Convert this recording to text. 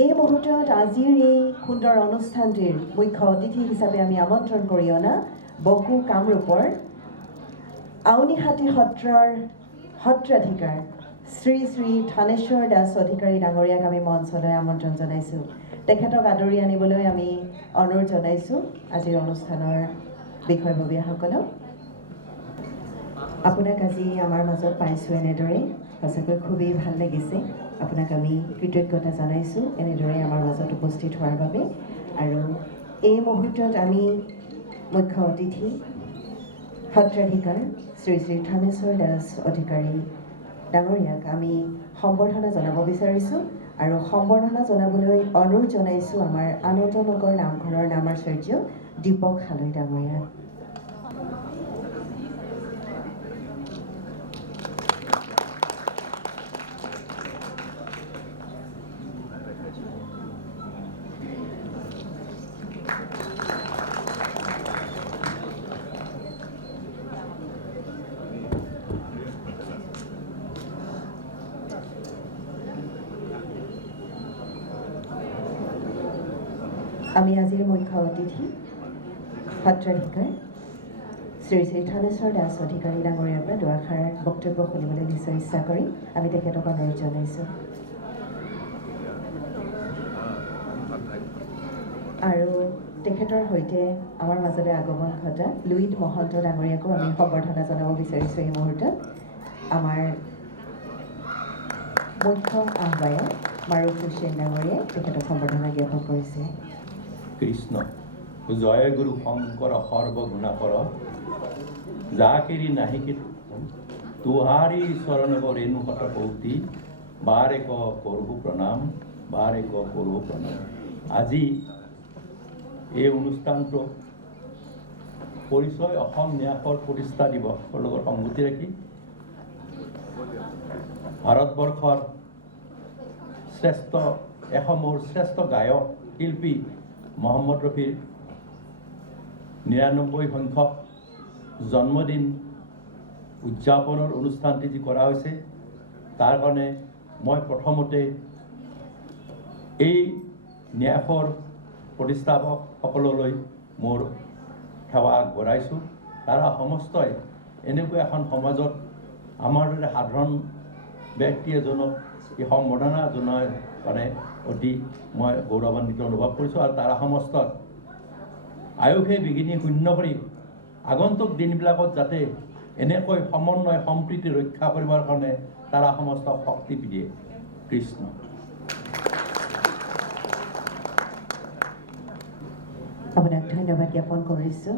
এই মুহূৰ্তত আজিৰ এই সুন্দৰ অনুষ্ঠানটিৰ মুখ্য অতিথি হিচাপে আমি আমন্ত্ৰণ কৰি অনা বকো কামৰূপৰ আউনিহাটী সত্ৰৰ সত্ৰাধিকাৰ শ্ৰী শ্ৰী থানেশ্বৰ দাস অধিকাৰী ডাঙৰীয়াক আমি মঞ্চলৈ আমন্ত্ৰণ জনাইছোঁ। তেখেতক আদৰি আনিবলৈ আমি অনুৰোধ জনাইছোঁ আজিৰ অনুষ্ঠানৰ বিষয়ববীয়াসকলক। আপোনাক আজি আমাৰ মাজত পাইছোঁ এনেদৰে সঁচাকৈ খুবেই ভাল লাগিছে। আপোনাক আমি কৃতজ্ঞতা জনাইছোঁ এনেদৰে আমাৰ মাজত উপস্থিত হোৱাৰ বাবে। আৰু এই মুহূৰ্তত আমি মুখ্য অতিথি সত্ৰাধিকাৰ শ্ৰী শ্ৰী থানেশ্বৰ দাস অধিকাৰী ডাঙৰীয়াক আমি সম্বৰ্ধনা জনাব বিচাৰিছোঁ আৰু সম্বৰ্ধনা জনাবলৈ অনুৰোধ জনাইছোঁ আমাৰ আনন্দনগৰ নামঘৰৰ নামাচাৰ্য দীপক হালৈ ডাঙৰীয়াক। আমি আজিৰ মুখ্য অতিথি সত্ৰাধিকাৰ শ্ৰী শ্ৰী থানেশ্বৰ দাস অধিকাৰী ডাঙৰীয়াৰ পৰা দুআষাৰ বক্তব্য শুনিবলৈ নিশ্চয় ইচ্ছা কৰি আমি তেখেতক অনুৰোধ জনাইছোঁ। আৰু তেখেতৰ সৈতে আমাৰ মাজলৈ আগমন ঘটা লুইত মহন্ত ডাঙৰীয়াকো আমি সম্বৰ্ধনা জনাব বিচাৰিছোঁ। এই মুহূৰ্তত আমাৰ মুখ্য আহ্বায়ক মাৰুফ হুছেইন ডাঙৰীয়াই তেখেতক সম্বৰ্ধনা জ্ঞাপন কৰিছে। কৃষ্ণ জয় গুৰু শংকৰ সৰ্বগুণাকৰ যাকেৰি নাহিকে তোহাৰি চৰণ ৰেণু হত কৌতি বাৰে ক কৰোঁ প্ৰণাম বাৰে ক কৰোঁ প্ৰণাম। আজি এই অনুষ্ঠানটো পৰিচয় অসম ন্যাসৰ প্ৰতিষ্ঠা দিৱসৰ লগত সংগতি ৰাখি ভাৰতবৰ্ষৰ এসময়ৰ শ্ৰেষ্ঠ গায়ক শিল্পী মহম্মদ ৰফিৰ ৯৯ সংখ্যক জন্মদিন উদযাপনৰ অনুষ্ঠানটি যি কৰা হৈছে তাৰ কাৰণে মই প্ৰথমতে এই ন্যাসৰ প্ৰতিষ্ঠাপকসকললৈ মোৰ সেৱা আগবঢ়াইছোঁ। তাৰা সমস্তই এনেকুৱা এখন সমাজত আমাৰ দৰে সাধাৰণ ব্যক্তি এজনক এই সম্বৰ্ধনা জনোৱাৰ কাৰণে অতি মই গৌৰৱান্বিত অনুভৱ কৰিছোঁ। আৰু তাৰা সমস্তত আয়ুষে বিঘিনি শূন্য কৰি আগন্তুক দিনবিলাকত যাতে এনেকৈ সমন্বয় সম্প্ৰীতি ৰক্ষা কৰিবৰ কাৰণে তাৰা সমস্ত শক্তি দিয়ে। কৃষ্ণ। আপোনাক ধন্যবাদ জ্ঞাপন কৰিছোঁ।